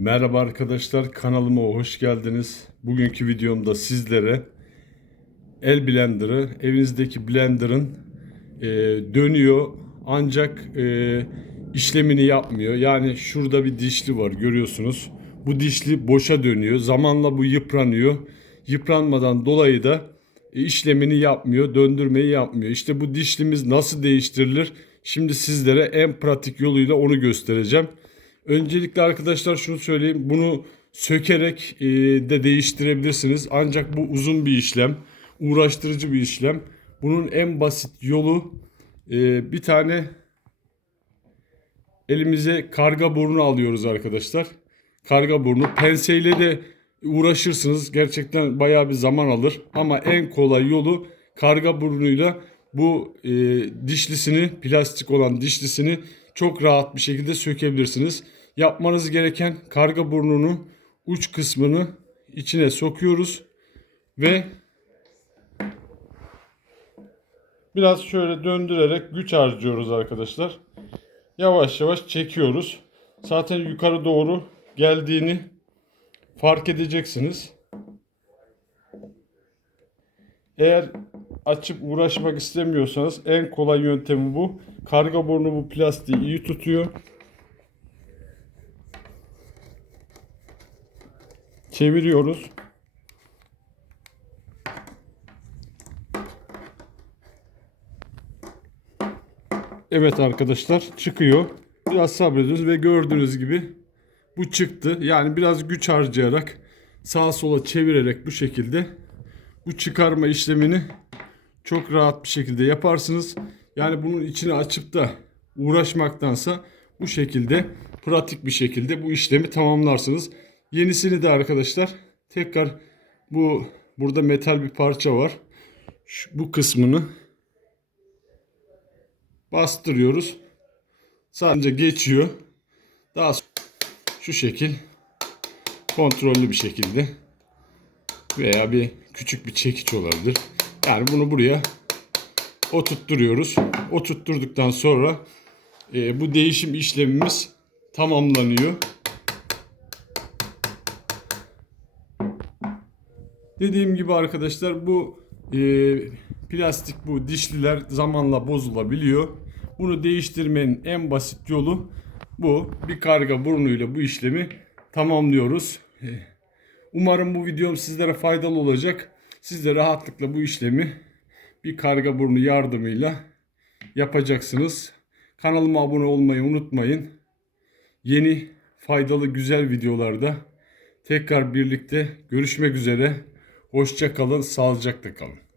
Merhaba arkadaşlar kanalıma hoş geldiniz. Bugünkü videomda sizlere el blenderı evinizdeki blenderın e, dönüyor ancak e, işlemini yapmıyor. Yani şurada bir dişli var görüyorsunuz. Bu dişli boşa dönüyor. Zamanla bu yıpranıyor. Yıpranmadan dolayı da e, işlemini yapmıyor, döndürmeyi yapmıyor. İşte bu dişlimiz nasıl değiştirilir? Şimdi sizlere en pratik yoluyla onu göstereceğim. Öncelikle arkadaşlar şunu söyleyeyim. Bunu sökerek e, de değiştirebilirsiniz. Ancak bu uzun bir işlem. Uğraştırıcı bir işlem. Bunun en basit yolu e, bir tane elimize karga burnu alıyoruz arkadaşlar. Karga burnu. Penseyle de uğraşırsınız. Gerçekten bayağı bir zaman alır. Ama en kolay yolu karga burnuyla bu e, dişlisini, plastik olan dişlisini çok rahat bir şekilde sökebilirsiniz. Yapmanız gereken karga burnunu uç kısmını içine sokuyoruz ve biraz şöyle döndürerek güç harcıyoruz arkadaşlar. Yavaş yavaş çekiyoruz. Zaten yukarı doğru geldiğini fark edeceksiniz. Eğer açıp uğraşmak istemiyorsanız en kolay yöntemi bu. Karga burnu bu plastiği iyi tutuyor. Çeviriyoruz. Evet arkadaşlar çıkıyor. Biraz sabrediyoruz ve gördüğünüz gibi bu çıktı. Yani biraz güç harcayarak sağa sola çevirerek bu şekilde bu çıkarma işlemini çok rahat bir şekilde yaparsınız. Yani bunun içini açıp da uğraşmaktansa bu şekilde pratik bir şekilde bu işlemi tamamlarsınız. Yenisini de arkadaşlar tekrar bu burada metal bir parça var. Şu, bu kısmını bastırıyoruz. Sadece geçiyor. Daha şu şekil kontrollü bir şekilde veya bir küçük bir çekiç olabilir. Yani bunu buraya oturtturuyoruz. Oturtturduktan sonra e, bu değişim işlemimiz tamamlanıyor. Dediğim gibi arkadaşlar bu e, plastik bu dişliler zamanla bozulabiliyor. Bunu değiştirmenin en basit yolu bu. Bir karga burnuyla bu işlemi tamamlıyoruz. Umarım bu videom sizlere faydalı olacak. Siz de rahatlıkla bu işlemi bir karga burnu yardımıyla yapacaksınız. Kanalıma abone olmayı unutmayın. Yeni faydalı güzel videolarda tekrar birlikte görüşmek üzere. Hoşça kalın, sağlıcakla kalın.